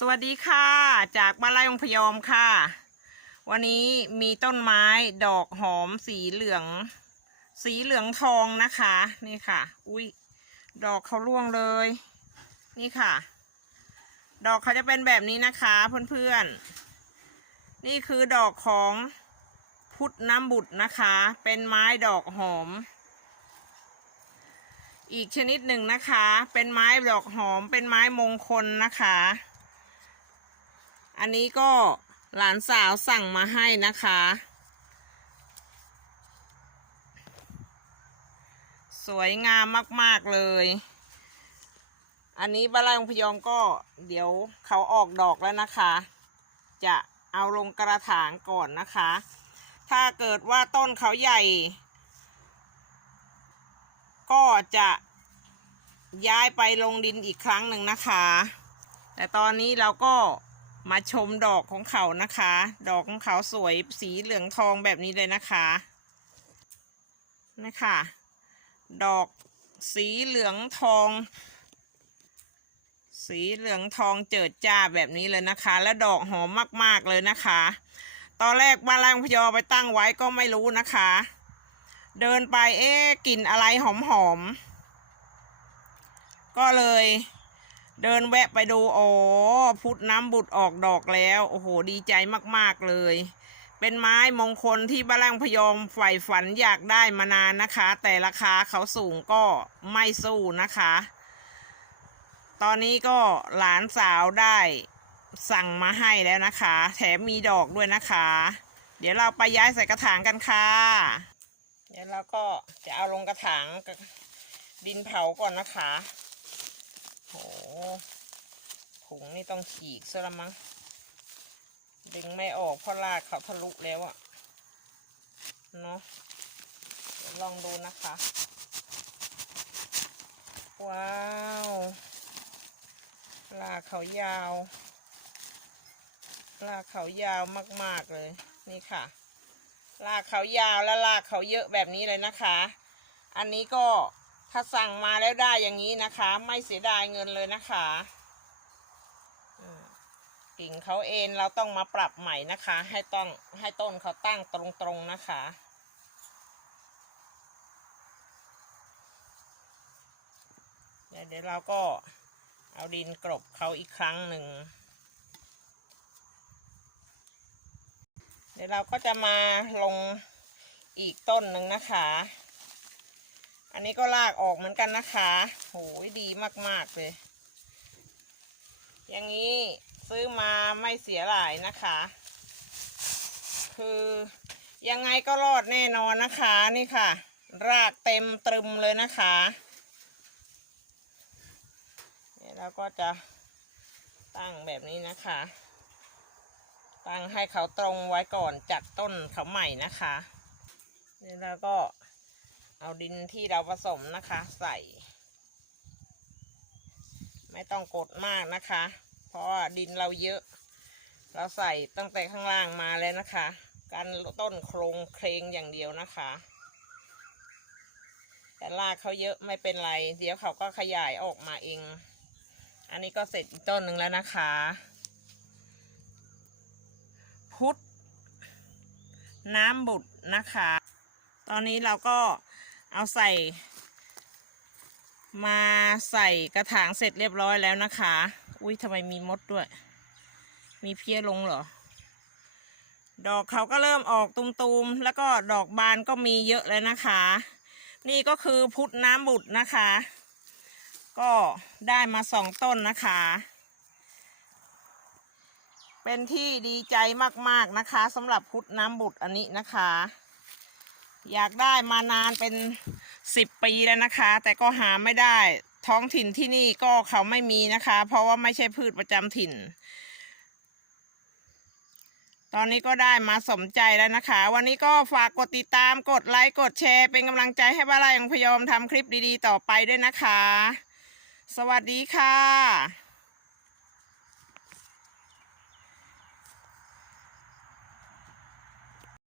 สวัสดีค่ะ จากบ้านไร่องพยอมค่ะ วันนี้มีต้นไม้ดอกหอมสีเหลือง สีเหลืองทองนะคะ นี่ค่ะ อุ้ยดอกเขาร่วงเลย นี่ค่ะ ดอกเขาจะเป็นแบบนี้นะคะเพื่อนๆ นี่คือดอกของพุทธน้ำบุตรนะคะ เป็นไม้ดอกหอม อีกชนิดหนึ่งนะคะ เป็นไม้ดอกหอม เป็นไม้มงคลนะคะ อันนี้ก็หลานสาวสั่งมาให้นะคะ สวยงามมาก ๆ เลย อันนี้บานไร่องพยอมก็เดี๋ยวเขาออกดอกแล้วนะคะ จะเอาลงกระถางก่อนนะคะ ถ้าเกิดว่าต้นเขาใหญ่ ก็จะย้ายไปลงดินอีกครั้งหนึ่งนะคะ แต่ตอนนี้เราก็ มาชมดอกของเขานะคะ ดอกของเขาสวยสีเหลืองทองแบบนี้เลยนะคะ นะคะ ดอกสีเหลืองทอง สีเหลืองทองเจิดจ้าแบบนี้เลยนะคะ และดอกหอมมากๆเลยนะคะ ตอนแรกบ้านแรงพยอไปตั้งไว้ก็ไม่รู้นะคะ เดินไปเอ๊ะกลิ่นอะไรหอมๆก็เลย เดินแวะไปดูโอ้พุทธน้ำบุตรออกดอกแล้ว โอ้โห ดีใจมากๆเลย เป็นไม้มงคลที่บ้านแรงพยอมใฝ่ฝันอยากได้มานานนะคะ แต่ราคาเขาสูงก็ไม่สู้นะคะ ตอนนี้ก็หลานสาวได้สั่งมาให้แล้วนะคะ แถมมีดอกด้วยนะคะ เดี๋ยวเราไปย้ายใส่กระถางกันค่ะ เดี๋ยวเราก็จะเอาลงกระถางดินเผาก่อนนะคะ ถุงนี่ต้องฉีกซะละมั้ง ดึงไม่ออกเพราะรากเขาทะลุแล้วอะเนาะลองดูนะคะ ว้าว ลากเขายาว ลากเขายาวมากๆเลย นี่ค่ะ ลากเขายาวและลากเขาเยอะแบบนี้เลยนะคะ อันนี้ก็ถ้าสั่งมาแล้วได้อย่างนี้นะคะ ไม่เสียดายเงินเลยนะคะ กิ่งเขาเองเราต้องมาปรับใหม่นะคะ ให้ต้องให้ต้นเขาตั้งตรงๆนะคะ เดี๋ยวเราก็เอาดินกรบเขาอีกครั้งหนึ่ง เดี๋ยวเราก็จะมาลงอีกต้นหนึ่งนะคะ อันนี้ก็ลากออกเหมือนกันนะคะ โหยดีมากๆเลย อย่างนี้ ซื้อมาไม่เสียหลายนะคะ คือยังไงก็รอดแน่นอนนะคะนี่ค่ะ รากเต็มตรึมเลยนะคะเดี๋ยเราก็จะตั้งแบบนี้นะคะ ตั้งให้เขาตรงไว้ก่อนจัดต้นเขาใหม่นะคะนี่เราก็เอาดินที่เราผสมนะคะ ใส่ ไม่ต้องกดมากนะคะ เพราะว่าดินเราเยอะ เราใส่ตั้งแต่ข้างล่างมาแล้วนะคะ กันต้นโครงเครงอย่างเดียวนะคะ แต่รากเขาเยอะไม่เป็นไร เดี๋ยวเขาก็ขยายออกมาเอง อันนี้ก็เสร็จอีกต้นหนึ่งแล้วนะคะ พุทธน้ำบุตรนะคะ ตอนนี้เราก็เอาใส่ มาใส่กระถางเสร็จเรียบร้อยแล้วนะคะ อุ้ยทำไมมีมดด้วย มีเพี้ยลงเหรอ ดอกเขาก็เริ่มออกตุมๆ แล้วก็ดอกบานก็มีเยอะแล้วนะคะ นี่ก็คือพุทธน้ำบุตรนะคะ ก็ได้มาสองต้นนะคะ เป็นที่ดีใจมากๆนะคะสำหรับพุทธน้ำบุตรอันนี้นะคะ อยากได้มานานเป็นสิบปีแล้วนะคะ แต่ก็หาไม่ได้ ท้องถิ่นที่นี่ก็เขาไม่มีนะคะ เพราะว่าไม่ใช่พืชประจำถิ่น ตอนนี้ก็ได้มาสมใจแล้วนะคะ วันนี้ก็ฝากกดติดตามกดไลค์กดแชร์ เป็นกำลังใจให้บ้านไร่ของพยอมทำคลิปดีๆ ต่อไปด้วยนะคะ สวัสดีค่ะ